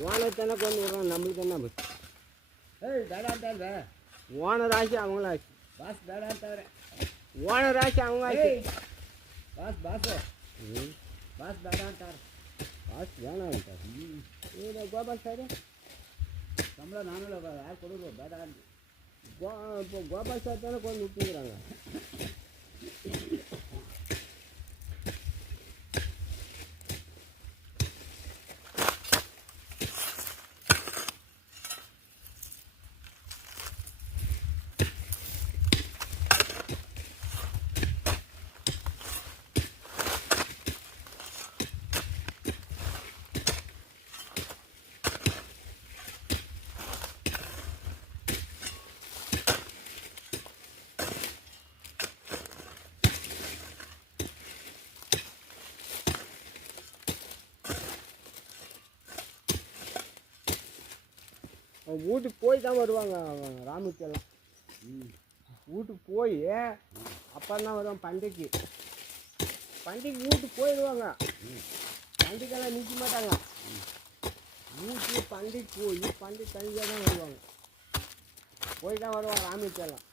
Owner தானே கொண்டு விடுறோம், நம்மளுக்கு என்ன பஸ்? ஏய் பேடாட்டாத ஓனர் ஆச்சு அவங்கள ஆச்சு, பாஸ் பேடாட்டாத ஓனர் ஆச்சு அவங்க ஆச்சு. பாஸ் பாஸ் பேடாட்டார் பாஸ் வேணான்ட்டார். ஏதோ கோபால் சார் சம்பளம் நானும் யார் கொடுக்குறோம் பேடான்னு இப்போ கோபால் சார் தானே கொண்டு விட்டுங்கிறாங்க. வீட்டுக்கு போய் தான் வருவாங்க ராமுக்கெல்லாம். வீட்டுக்கு போய் அப்புறம் தான் வருவாங்க பண்டிகைக்கு. பண்டிகைக்கு வீட்டுக்கு போயிடுவாங்க, பண்டிகைலாம் நிற்க மாட்டாங்க. வீட்டுக்கு பண்டிகை போய் பண்டிகை தனியாக தான் வருவாங்க, போய் தான் வருவாங்க ராமுக்கெல்லாம்.